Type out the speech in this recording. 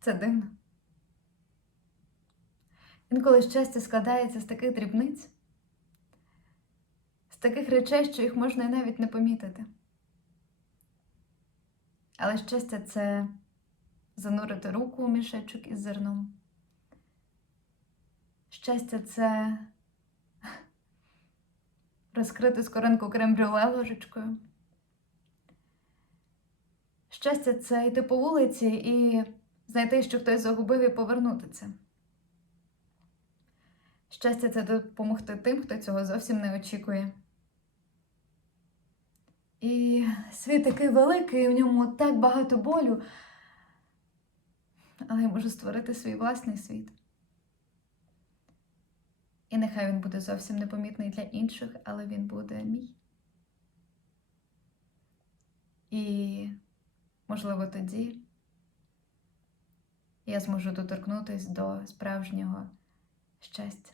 Це дивно. Інколи щастя складається з таких дрібниць, з таких речей, що їх можна і навіть не помітити. Але щастя це занурити руку у мішечок із зерном. Щастя це розкрити скоринку крем-брюле ложечкою. Щастя це йти по вулиці і знайти, що хтось загубив, і повернути це. Щастя це допомогти тим, хто цього зовсім не очікує. І світ такий великий, в ньому так багато болю. Але я можу створити свій власний світ. І нехай він буде зовсім непомітний для інших, але він буде мій. І, можливо, тоді я зможу доторкнутися до справжнього щастя.